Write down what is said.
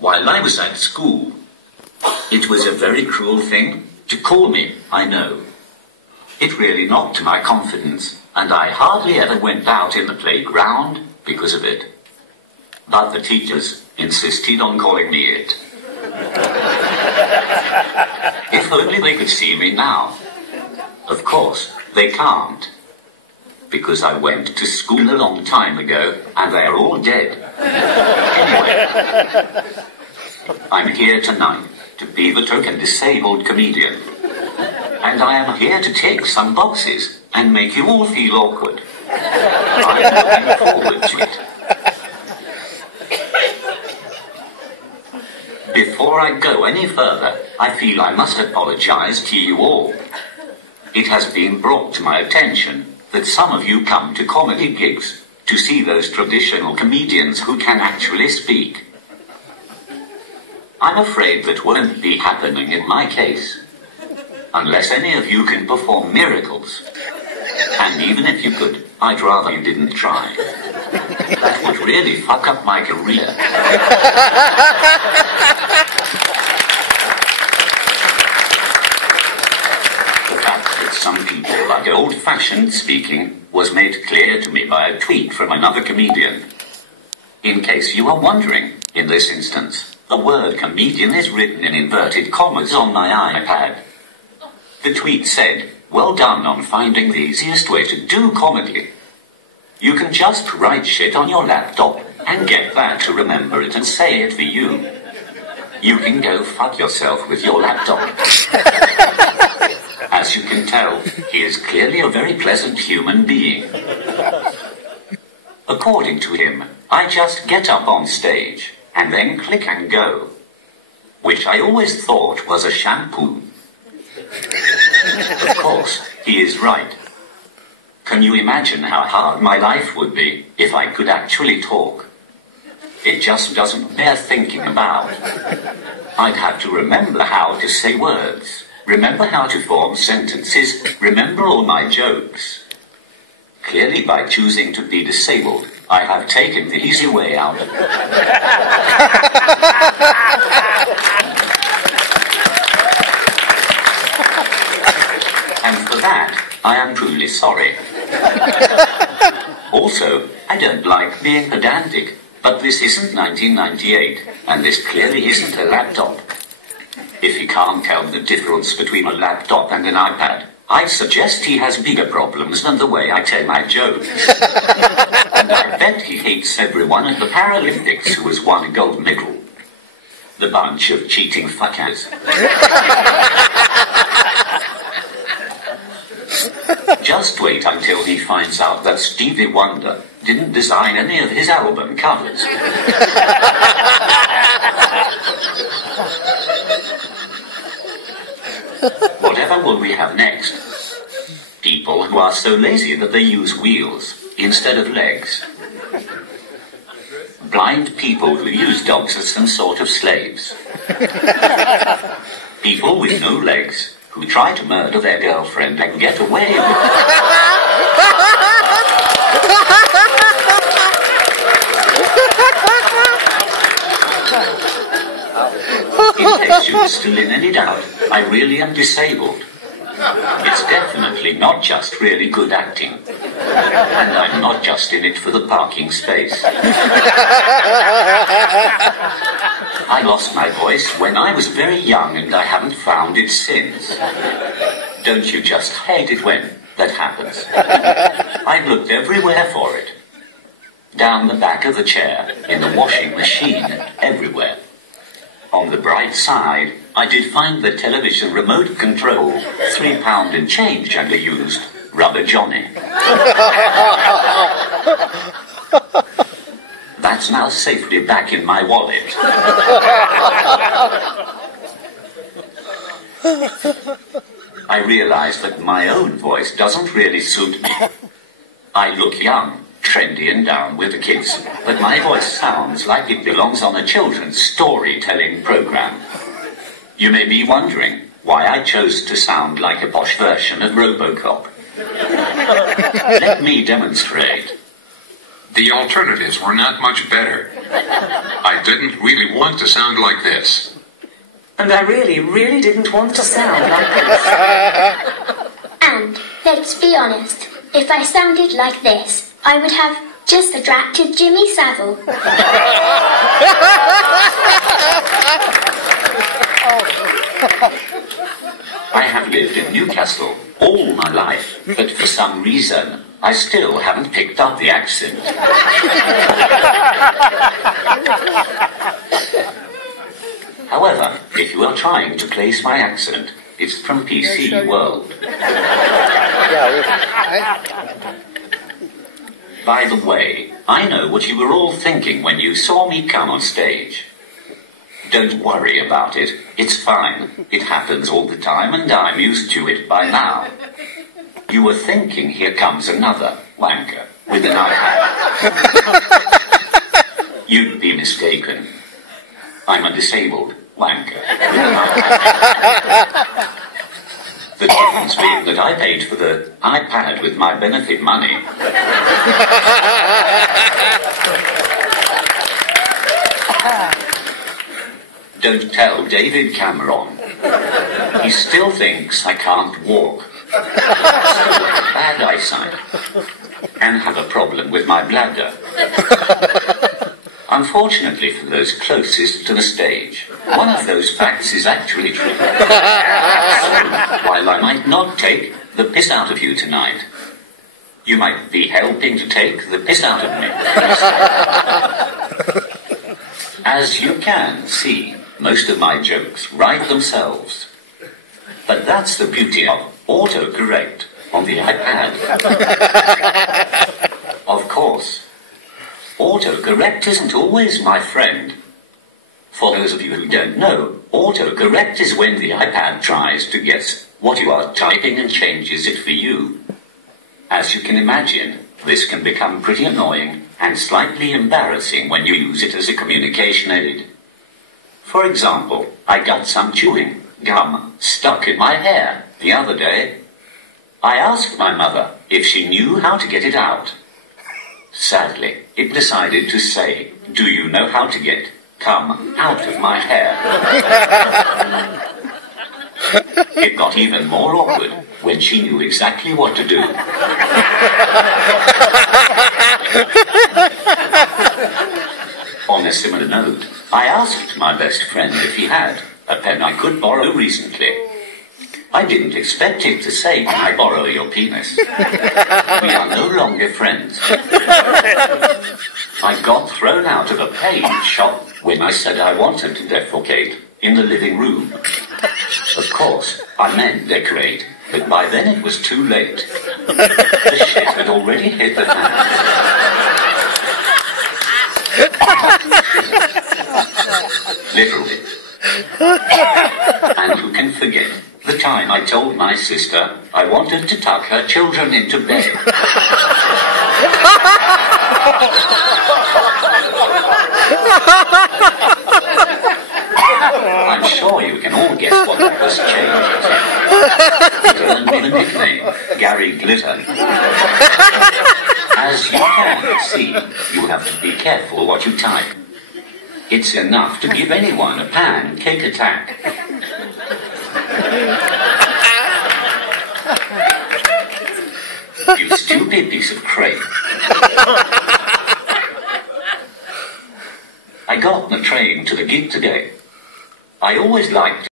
while I was at school. It was a very cruel thing to call me, I know. It really knocked my confidence, and I hardly ever went out in the playground because of it. But the teachers insisted on calling me it. If only they could see me now. Of course, they can't. Because I went to school a long time ago, and they're all dead. Anyway, I'm here tonight to be the token disabled comedian. And I am here to tick some boxes and make you all feel awkward. I'm looking forward to it. Before I go any further, I feel I must apologize to you all. It has been brought to my attention that some of you come to comedy gigs to see those traditional comedians who can actually speak. I'm afraid that won't be happening in my case. Unless any of you can perform miracles. And even if you could, I'd rather you didn't try. That would really fuck up my career. The fact that some people like old-fashioned speaking was made clear to me by a tweet from another comedian. In case you are wondering, in this instance, the word comedian is written in inverted commas on my iPad. The tweet said, "Well done on finding the easiest way to do comedy. You can just write shit on your laptop and get that to remember it and say it for you. You can go fuck yourself with your laptop." As you can tell, he is clearly a very pleasant human being. According to him, I just get up on stage and then click and go, which I always thought was a shampoo. Of course, he is right. Can you imagine how hard my life would be if I could actually talk? It just doesn't bear thinking about. I'd have to remember how to say words, remember how to form sentences, remember all my jokes. Clearly, by choosing to be disabled, I have taken the easy way out. And for that, I am truly sorry. Also, I don't like being pedantic, but this isn't 1998, and this clearly isn't a laptop. If he can't tell the difference between a laptop and an iPad, I suggest he has bigger problems than the way I tell my jokes. And I bet he hates everyone at the Paralympics who has won a gold medal. The bunch of cheating fuckers. Just wait until he finds out that Stevie Wonder didn't design any of his album covers. Whatever will we have next? People who are so lazy that they use wheels instead of legs. Blind people who use dogs as some sort of slaves. People with no legs who try to murder their girlfriend and get away with it. In case you were still in any doubt, I really am disabled. It's definitely not just really good acting. And I'm not just in it for the parking space. I lost my voice when I was very young and I haven't found it since. Don't you just hate it when that happens? I've looked everywhere for it. Down the back of the chair, in the washing machine, everywhere. On the bright side, I did find the television remote control, £3 and change, and a used Rubber Johnny. That's now safely back in my wallet. I realize that my own voice doesn't really suit me. I look young, trendy and down with the kids, but my voice sounds like it belongs on a children's storytelling program. You may be wondering why I chose to sound like a posh version of RoboCop. Let me demonstrate. The alternatives were not much better. I didn't really want to sound like this. And I really didn't want to sound like this. And, let's be honest, if I sounded like this, I would have just attracted Jimmy Savile. I have lived in Newcastle all my life, but for some reason, I still haven't picked up the accent. However, if you are trying to place my accent, it's from PC World. By the way, I know what you were all thinking when you saw me come on stage. Don't worry about it. It's fine. It happens all the time and I'm used to it by now. You were thinking, here comes another wanker with an iPad. You'd be mistaken. I'm a disabled wanker with an iPad. The difference being that I paid for the iPad with my benefit money. Don't tell David Cameron. He still thinks I can't walk. Still have bad eyesight. And have a problem with my bladder. Unfortunately for those closest to the stage, one of those facts is actually true. So, while I might not take the piss out of you tonight, you might be helping to take the piss out of me. As you can see, most of my jokes write themselves. But that's the beauty of autocorrect on the iPad. Of course, autocorrect isn't always my friend. For those of you who don't know, autocorrect is when the iPad tries to guess what you are typing and changes it for you. As you can imagine, this can become pretty annoying and slightly embarrassing when you use it as a communication aid. For example, I got some chewing gum stuck in my hair the other day. I asked my mother if she knew how to get it out. Sadly, it decided to say, "Do you know how to get cum out of my hair?" It got even more awkward when she knew exactly what to do. On a similar note, I asked my best friend if he had a pen I could borrow recently. I didn't expect him to say, "Can I borrow your penis?" We are no longer friends. I got thrown out of a paint shop when I said I wanted to defecate in the living room. Of course, I meant decorate, but by then it was too late. The shit had already hit the fan. Literally. And who can forget the time I told my sister I wanted to tuck her children into bed? I'm sure you can all guess what that was changed to. It earned me the nickname, Gary Glitter. As you can see, you have to be careful what you type. It's enough to give anyone a pancake attack. You stupid piece of crepe. I got on the train to the gig today. I always liked